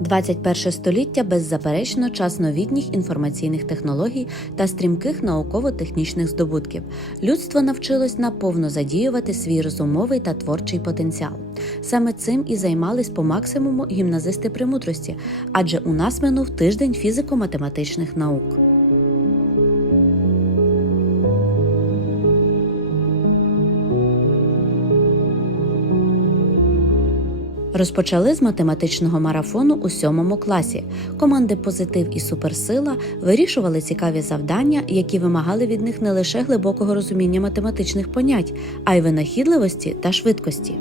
21 століття беззаперечно час новітніх інформаційних технологій та стрімких науково-технічних здобутків. Людство навчилось наповно задіювати свій розумовий та творчий потенціал. Саме цим і займались по максимуму гімназисти премудрості, адже у нас минув тиждень фізико-математичних наук. Розпочали з математичного марафону у сьомому класі. Команди Позитив і Суперсила вирішували цікаві завдання, які вимагали від них не лише глибокого розуміння математичних понять, а й винахідливості та швидкості.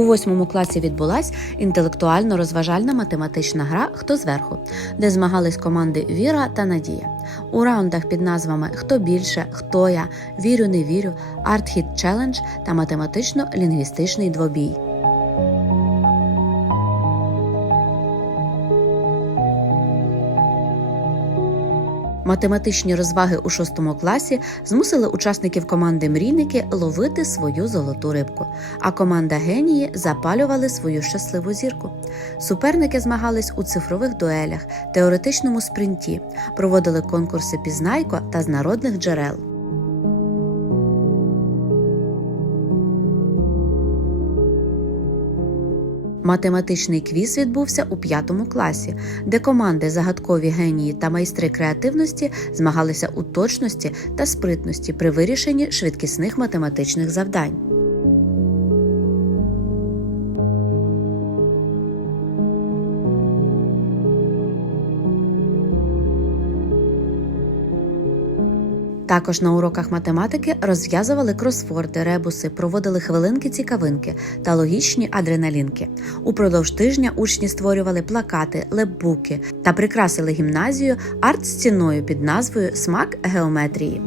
У восьмому класі відбулась інтелектуально-розважальна математична гра Хто зверху, де змагались команди Віра та Надія. У раундах під назвами Хто більше, Хто я, Вірю, не вірю, Арт-хіт челендж та математично-лінгвістичний двобій. Математичні розваги у шостому класі змусили учасників команди Мрійники ловити свою золоту рибку, а команда генії запалювали свою щасливу зірку. Суперники змагались у цифрових дуелях, теоретичному спринті, проводили конкурси пізнайко та з народних джерел. Математичний квіз відбувся у п'ятому класі, де команди загадкові генії та майстри креативності змагалися у точності та спритності при вирішенні швидкісних математичних завдань. Також на уроках математики розв'язували кросворди, ребуси, проводили хвилинки-цікавинки та логічні адреналінки. Упродовж тижня учні створювали плакати, лепбуки та прикрасили гімназію арт-стіною під назвою Смак геометрії.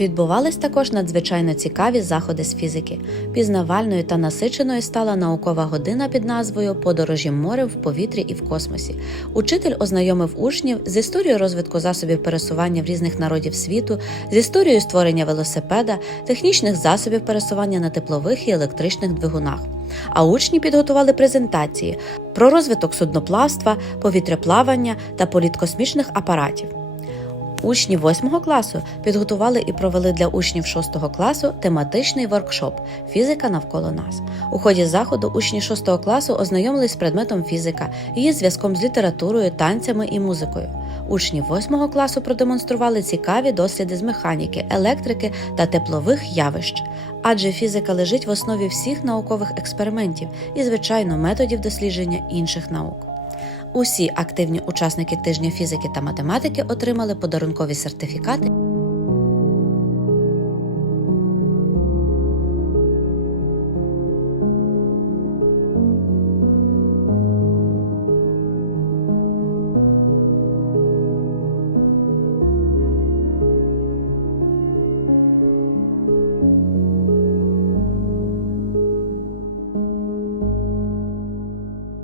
Відбувались також надзвичайно цікаві заходи з фізики. Пізнавальною та насиченою стала наукова година під назвою Подорожі морем в повітрі і в космосі. Учитель ознайомив учнів з історією розвитку засобів пересування в різних народів світу, з історією створення велосипеда, технічних засобів пересування на теплових і електричних двигунах. А учні підготували презентації про розвиток судноплавства, повітряплавання та політ космічних апаратів. Учні 8 класу підготували і провели для учнів 6 класу тематичний воркшоп Фізика навколо нас. У ході заходу учні 6 класу ознайомились з предметом фізика, її зв'язком з літературою, танцями і музикою. Учні 8 класу продемонстрували цікаві досліди з механіки, електрики та теплових явищ. Адже фізика лежить в основі всіх наукових експериментів і, звичайно, методів дослідження інших наук. Усі активні учасники тижня фізики та математики отримали подарункові сертифікати